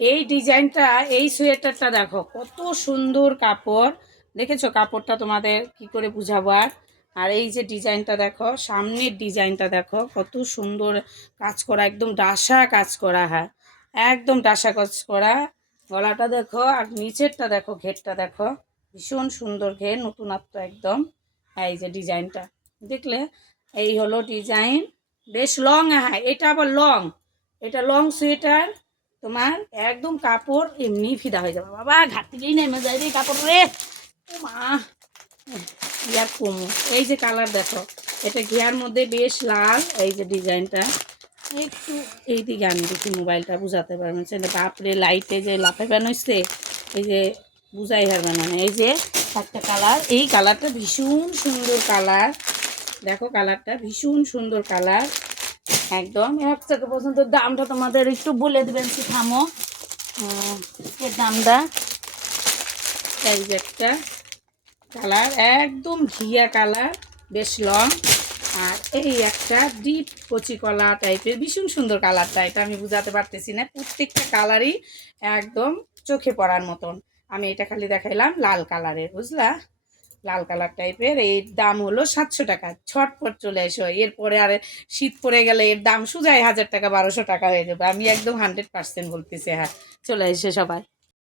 এই ডিজাইনটা, এই সোয়েটারটা দেখো কত সুন্দর কাপড়। দেখেছো কাপড়টা তোমাদের কি করে বুঝাবো। আর এই যে ডিজাইনটা দেখো, সামনের ডিজাইনটা দেখো কত সুন্দর কাজ করা, একদম ডাসা কাজ করা। হ্যাঁ, একদম ডাসা কাজ করা। গলাটা দেখো আর নিচেরটা দেখো, ঘেরটা দেখো ভীষণ সুন্দর ঘের, নতুনত্ব একদম। এই যে ডিজাইনটা দেখলে, এই হলো ডিজাইন। বেশ লং। হ্যাঁ, এটা আবার লং, এটা লং সোয়েটার তোমার। একদম কাপড় এমনি ফিদা হয়ে যাবে। বাবা ঘাট থেকেই নেমে যায় রে কাপড় রে। ও মা, ইয়ার কমু। এই যে কালার দেখো, এটা ঘিয়ার মধ্যে বেশ লাল। এই যে ডিজাইনটা একটু এই দিকে আমি দেখি, মোবাইলটা বুঝাতে পারবেন সে বাপরে, লাইটে যে লাফে বানাইছে, এই যে বুঝাই হারবে না। এই যে একটা কালার, এই কালারটা ভীষণ সুন্দর কালার। দেখো কালারটা ভীষণ সুন্দর কালার একদম। এক থেকে পর্যন্ত দামটা তোমাদের একটু বলে দেবেন, কি থামো এর দামটা। এই যে একটা কালার, একদম ঘিয়া কালার, বেশ লং। আর এই একটা ডিপ কচি কলা টাইপের, ভীষণ সুন্দর কালারটা। এটা আমি বুঝাতে পারতেছি না, প্রত্যেকটা কালারই একদম চোখে পড়ার মতন। আমি এটা খালি দেখাইলাম লাল কালারের, বুঝলা, লাল কালার টাইপের। এর দাম হলো 700 টাকা। ছটপট চলে এসো, এরপরে আর শীত পড়ে গেলে এর দাম সোজাই 1000 টাকা 1200 টাকা হয়ে যাবে। আমি একদম 100% বলতেছি। হ্যাঁ, চলে এসে সবাই।